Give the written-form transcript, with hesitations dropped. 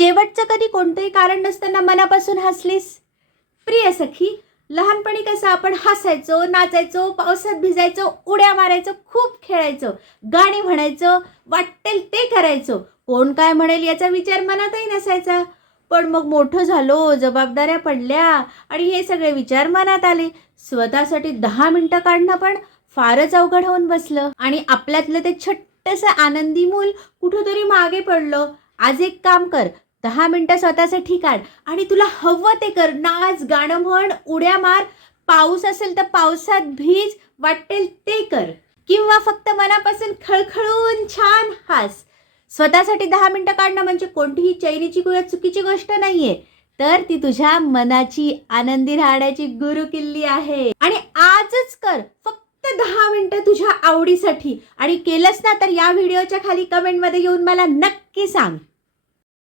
शेवटचं कधी कोणतंही कारण नसताना मनापासून हसलीस? प्रिय सखी, लहानपणी कसं आपण हसायचो, नाचायचो, पावसात भिजायचो, उड्या मारायचो, खूप खेळायचो, गाणी म्हणायचो, वाटेल ते करायचो. कोण काय म्हणेल याचा विचार मनातही नसायचा. पण मग मोठं झालो, जबाबदाऱ्या पडल्या आणि हे सगळे विचार मनात आले. स्वतःसाठी 10 मिनिटं काढणं पण फारच अवघड होऊन बसलं आणि आपल्यातलं ते छोटंसं आनंदी मूल कुठंतरी मागे पडलं. आज एक काम कर, 10 मिनिटं स्वतःसाठी काढ आणि तुला हवं ते कर. नाच, गाणं म्हण, उड्या मार, पाऊस असेल तर पावसात भीज, वाटेल ते कर किंवा फक्त मनापासून खळखळून छान हास. स्वतःसाठी 10 मिनिटं काढणं म्हणजे कोणतीही चैनीची किंवा चुकीची गोष्ट नाहीये, तर ती तुझ्या मनाची आनंदी राहण्याची गुरुकिल्ली आहे. आणि आजच कर, फक्त 10 मिनिटं तुझ्या आवडीसाठी. आणि केलंस ना तर या व्हिडिओच्या खाली कमेंटमध्ये येऊन मला नक्की सांग.